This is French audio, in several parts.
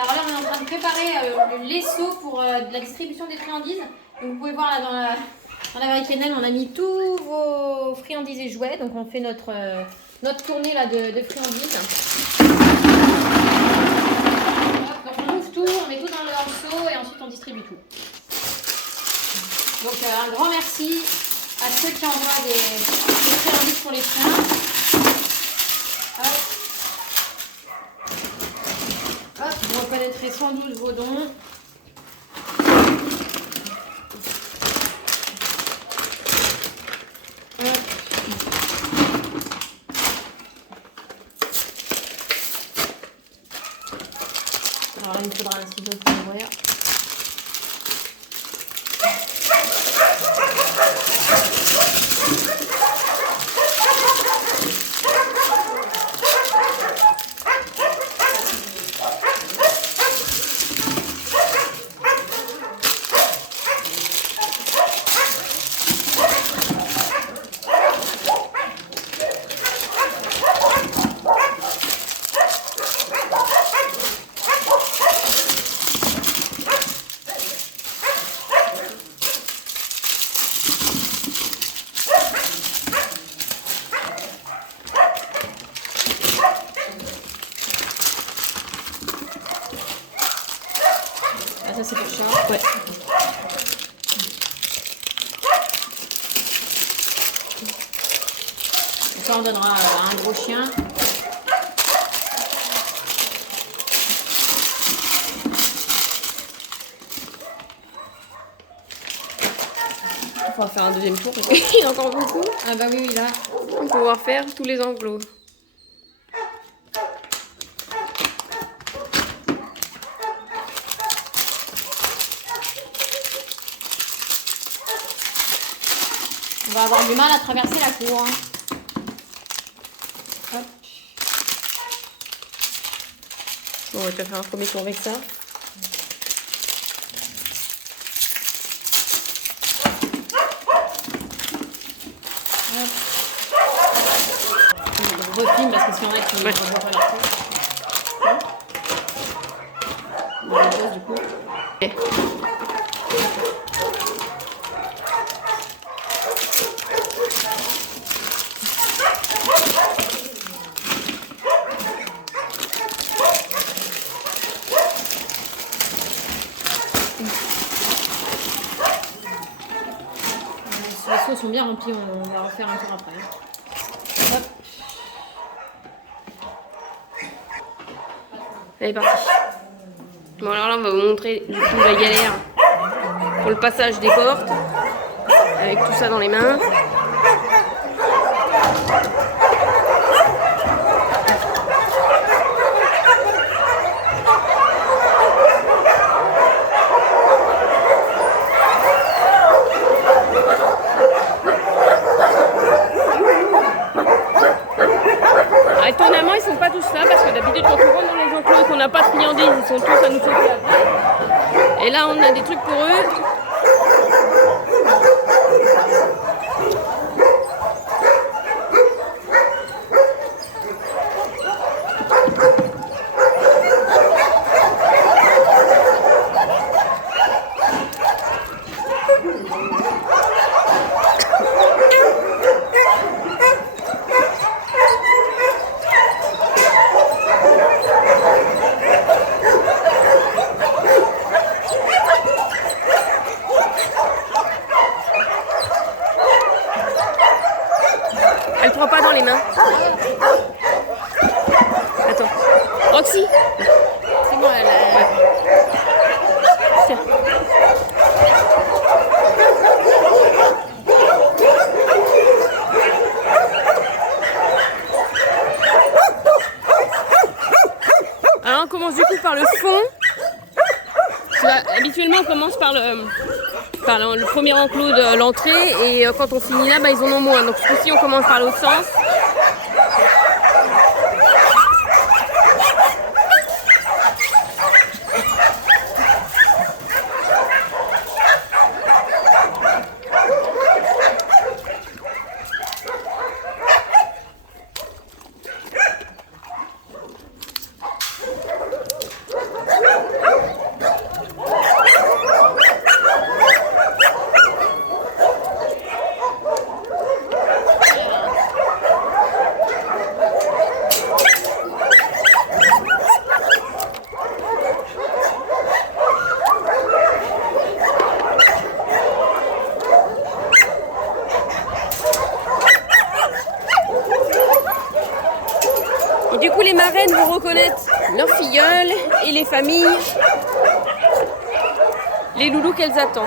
Alors là, on est en train de préparer l'esseau pour la distribution des friandises. Donc, vous pouvez voir là dans la barricade, on a mis tous vos friandises et jouets. Donc, on fait notre tournée là de friandises. Donc, on ouvre tout, on met tout dans le seau et ensuite on distribue tout. Donc, un grand merci à ceux qui envoient des friandises pour les chiens. Hop, vous reconnaîtrez sans doute vos dons. Alors là, il me faudra un ciseau pour ouvrir. Ça c'est pour chat. Ouais. Ça on donnera à un gros chien. On va faire un deuxième tour parce qu'il y en a encore beaucoup. Ah bah oui, là. On va pouvoir faire tous les enclos. On va avoir du mal à traverser la cour. Hein. Hop. Bon, on va déjà faire un premier tour avec ça. On refilme parce que s'il y en a qui ne voient pas leur tête. On va pose du coup. Okay. Les seaux sont bien remplis, on va refaire un tour après. Hop. Allez, parti. Bon, alors là, on va vous montrer du coup la galère pour le passage des portes. Avec tout ça dans les mains. Étonnamment, ils sont pas tous là parce que d'habitude, quand on rentre dans les enclos et qu'on n'a pas de friandises, ils sont tous à nous sauter après. Et là, on a des trucs pour eux. Elle prend pas dans les mains. Attends. Roxy. C'est bon, elle a... Tiens. Alors on commence du coup par le fond. Là, habituellement on commence par le premier enclos de l'entrée et quand on finit là, bah, ils en ont moins. Donc ici on commence par l'autre sens. et les familles, les loulous qu'elles attendent.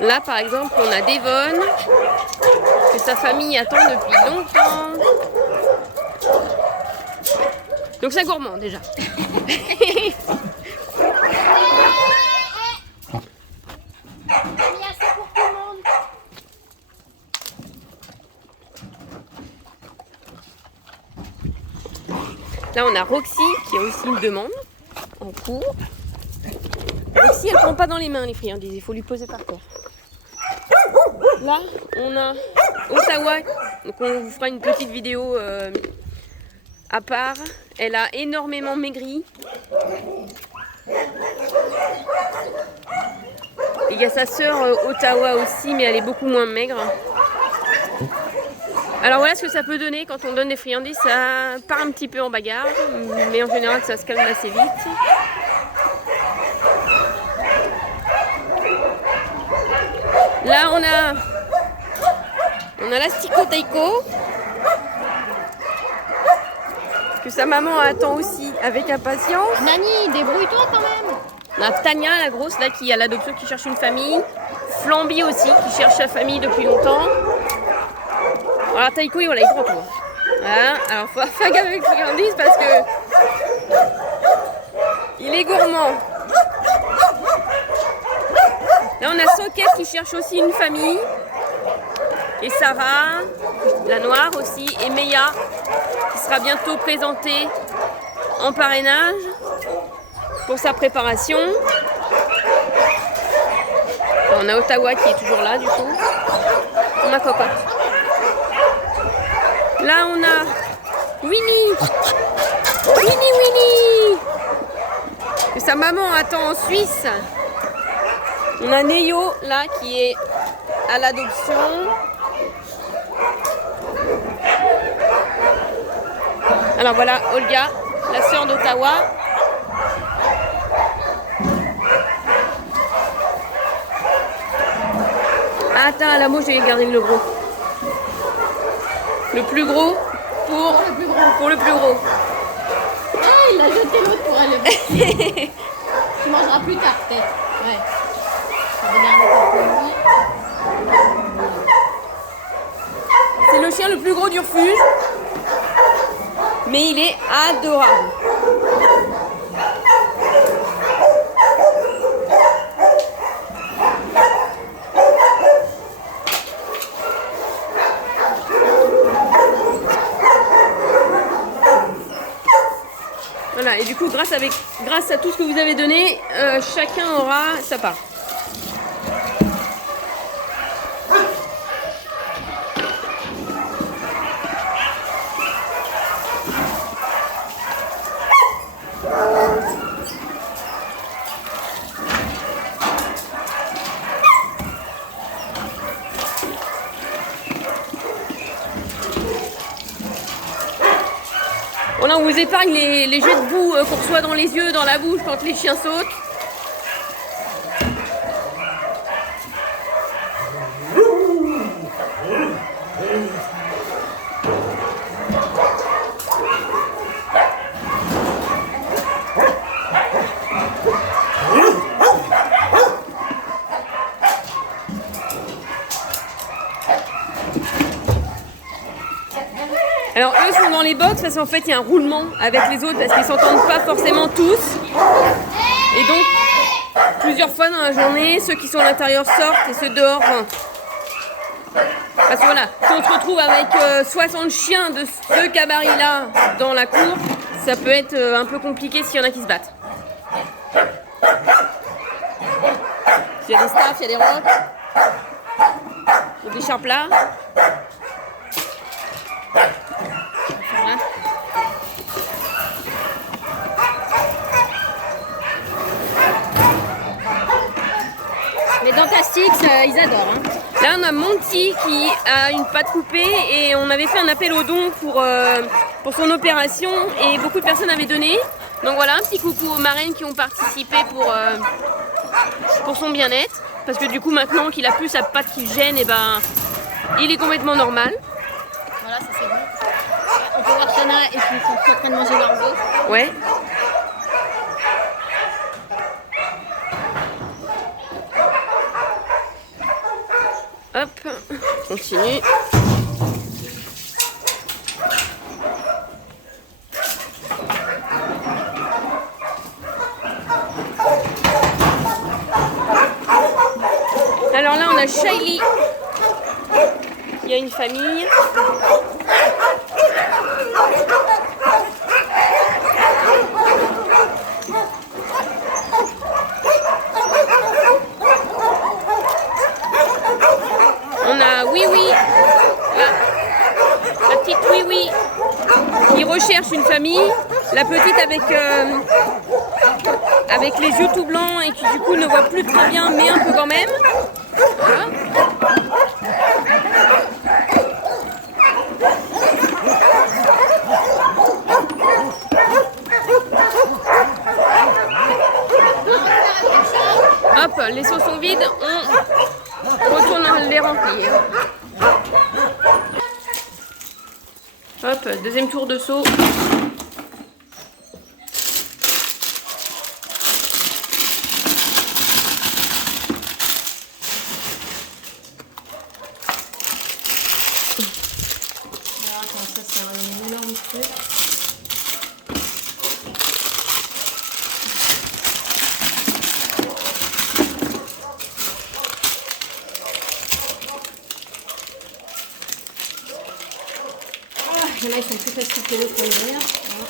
Là, par exemple, on a Devon, que sa famille attend depuis longtemps. Donc c'est gourmand déjà. Là, on a Roxy qui a aussi une demande en cours. Roxy, elle ne prend pas dans les mains les friandises, il faut lui poser par terre. Là, on a Ottawa, donc on vous fera une petite vidéo à part. Elle a énormément maigri. Il y a sa sœur Ottawa aussi, mais elle est beaucoup moins maigre. Alors voilà ce que ça peut donner quand on donne des friandises. Ça part un petit peu en bagarre, mais en général ça se calme assez vite. Là on a l'Astico Taiko, que sa maman attend aussi avec impatience. Nani, débrouille-toi quand même. On a Tania, la grosse, là, qui a l'adoption, qui cherche une famille. Flamby aussi, qui cherche sa famille depuis longtemps. Alors Taiko, voilà, il prend tout. Voilà, alors faut faire gaffe avec les friandises parce que il est gourmand. Là, on a Socket qui cherche aussi une famille. Et Sarah, la noire aussi, et Meya, qui sera bientôt présentée en parrainage pour sa préparation. On a Ottawa qui est toujours là du coup. Ma cocotte. Là on a Winnie. Winnie que sa maman attend en Suisse. On a Neyo là qui est à l'adoption. Alors voilà Olga, la sœur d'Ottawa. Attends, là, moi j'ai gardé le gros. Le plus gros pour le plus gros. Ah, il a jeté l'autre pour aller. Tu mangeras plus tard, peut-être. Ouais. Ça va donner un autre pour lui. C'est le chien le plus gros du refuge. Mais il est adorable. Voilà, et du coup, grâce à tout ce que vous avez donné, chacun aura sa part. Voilà, on vous épargne les jets de boue qu'on reçoit dans les yeux, dans la bouche quand les chiens sautent. Alors eux sont dans les box parce qu'en fait il y a un roulement avec les autres parce qu'ils s'entendent pas forcément tous. Et donc plusieurs fois dans la journée, ceux qui sont à l'intérieur sortent et ceux dehors rentrent. Parce que voilà, si on se retrouve avec 60 chiens de ce gabarit-là dans la cour, ça peut être un peu compliqué s'il y en a qui se battent. Il y a des staffs, il y a des rocs, il y a des charplats. Voilà. Les Dentastix, ils adorent. Hein. Là, on a Monty qui a une patte coupée et on avait fait un appel aux dons pour son opération et beaucoup de personnes avaient donné. Donc voilà, un petit coucou aux marraines qui ont participé pour son bien-être. Parce que du coup, maintenant qu'il a plus sa patte qui le gêne, et ben, il est complètement normal. Voilà, ça c'est bon. On peut voir Shana et puis ils sont en train de manger leur dos. Ouais. Hop, continue. Alors là, on a Shaili. Il y a une famille. On a Oui Oui, la petite Oui Oui, qui recherche une famille. La petite avec les yeux tout blancs et qui du coup ne voit plus très bien, mais un peu quand même. Voilà. Hop, les seaux sont vides, on retourne les remplir. Hop, deuxième tour de seau. Ça c'est un énorme truc. Il y en a, ils sont plus faciles que l'autre pour ouvrir. Voilà.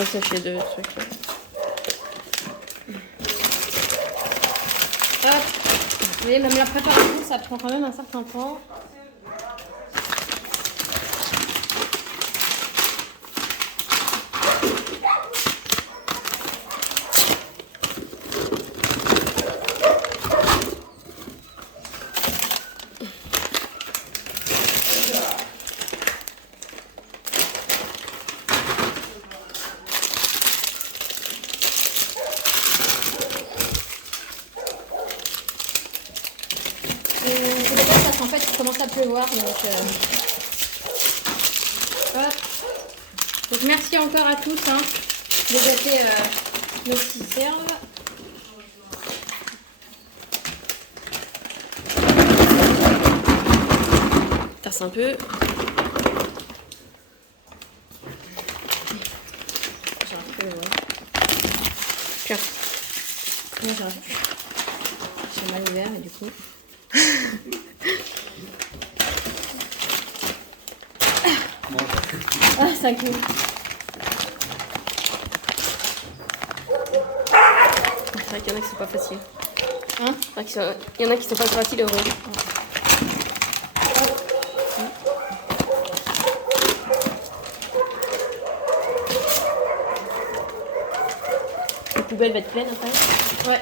Ah, ça fait deux trucs. Hop. Vous voyez, même la préparation, ça prend quand même un certain temps. C'est dommage parce qu'en fait il commence à pleuvoir donc, hop. Donc merci encore à tous hein, de jeter nos petits cerves. Tasse un peu. J'arrive plus à le voir. Tiens. Non, j'arrive plus. J'ai mal ouvert et du coup. Ah, ça coule. C'est vrai qu'il y en a qui sont pas faciles. Hein? Il y en a qui sont pas faciles à ouvrir. La poubelle va être pleine après. Ouais.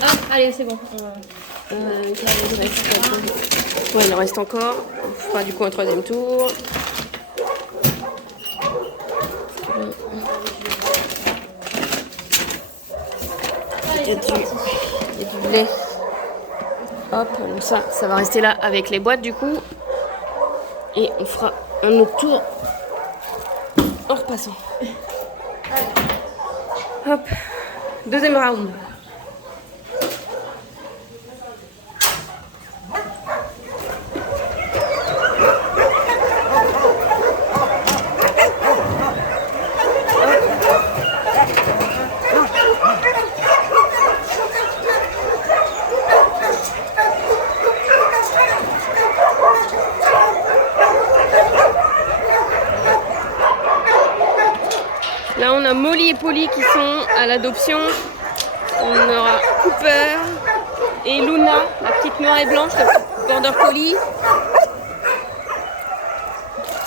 Ah, allez, c'est bon. Ouais, il en reste encore. On fera du coup un troisième tour. Il y a du lait. Hop, donc ça va rester là avec les boîtes du coup. Et on fera un autre tour en repassant. Hop, deuxième round. Là, on a Molly et Polly qui sont à l'adoption. On aura Cooper et Luna, la petite noire et blanche, la petite border collie.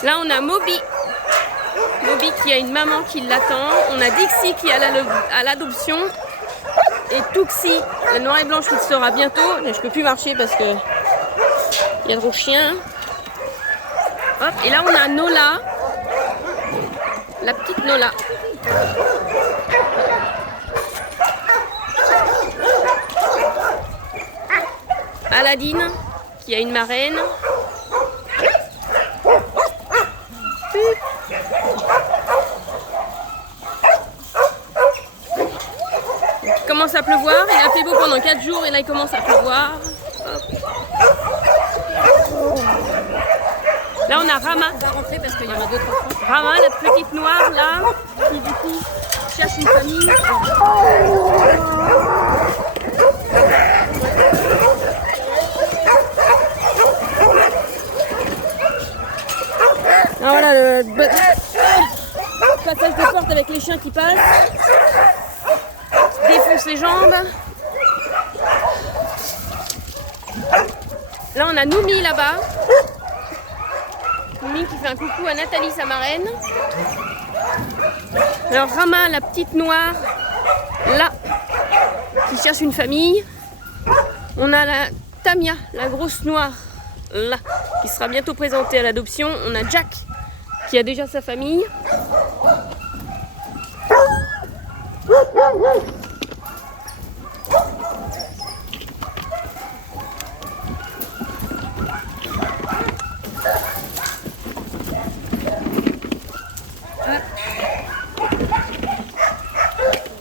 Là, on a Moby. Moby qui a une maman qui l'attend. On a Dixie qui est à l'adoption. Et Tuxi, la noire et blanche qui sera bientôt. Mais je peux plus marcher parce que il y a trop de chiens. Hop. Et là, on a Nola, la petite Nola. Aladine qui a une marraine. Il commence à pleuvoir. Il a fait beau pendant 4 jours et là il commence à pleuvoir. Hop. Là on a Rama. On va rentrer parce qu'il y aura d'autres enfants. Rama, la petite noire là, qui du coup cherche une famille. Ah, voilà le passage de porte avec les chiens qui passent. Défonce les jambes. Là on a Noumi là-bas. Noumi qui fait un coucou à Nathalie, sa marraine. Alors Rama, la petite noire, là, qui cherche une famille. On a la Tamia, la grosse noire, là, qui sera bientôt présentée à l'adoption. On a Jack, qui a déjà sa famille.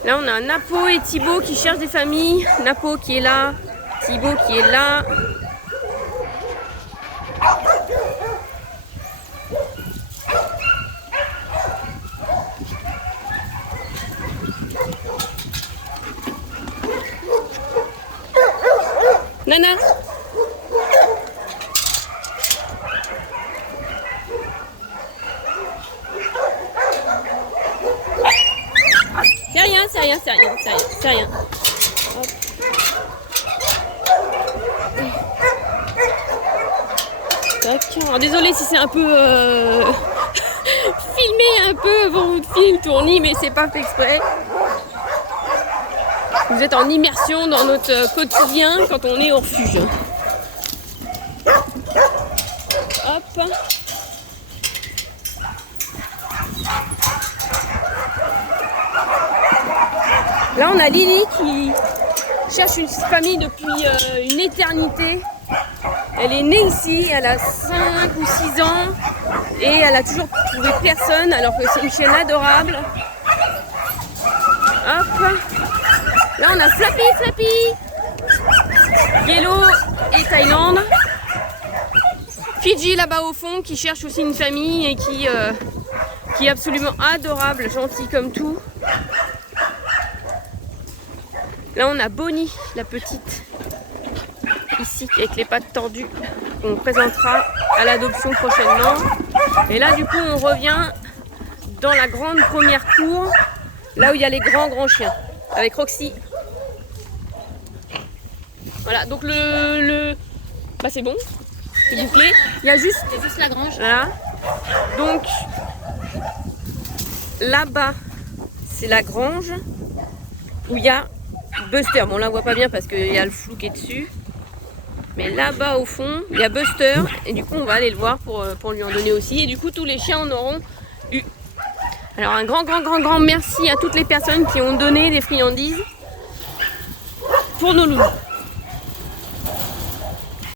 Là on a Napo et Thibaut qui cherchent des familles. Napo qui est là, Thibaut qui est là. Nana. C'est rien. Hop. Tac. Alors désolé si c'est un peu filmé un peu pour votre film tourné, mais c'est pas fait exprès. Vous êtes en immersion dans notre quotidien quand on est au refuge. Hop. Là, on a Lily qui cherche une famille depuis une éternité. Elle est née ici, elle a 5 ou 6 ans et elle a toujours trouvé personne alors que c'est une chienne adorable. Hop. Là, on a Flappy, Yellow et Thaïlande. Fidji là-bas au fond qui cherche aussi une famille et qui est absolument adorable, gentil comme tout. Là on a Bonnie, la petite, ici avec les pattes tordues, qu'on présentera à l'adoption prochainement. Et là du coup on revient dans la grande première cour, là où il y a les grands chiens, avec Roxy. Voilà, donc bah c'est bon, c'est bouclé. Il y a juste la grange. Voilà. Donc là-bas c'est la grange où il y a Buster. Bon, on la voit pas bien parce qu'il y a le flou qui est dessus. Mais là-bas au fond, il y a Buster. Et du coup, on va aller le voir pour lui en donner aussi. Et du coup, tous les chiens en auront eu. Alors, un grand merci à toutes les personnes qui ont donné des friandises pour nos loulous.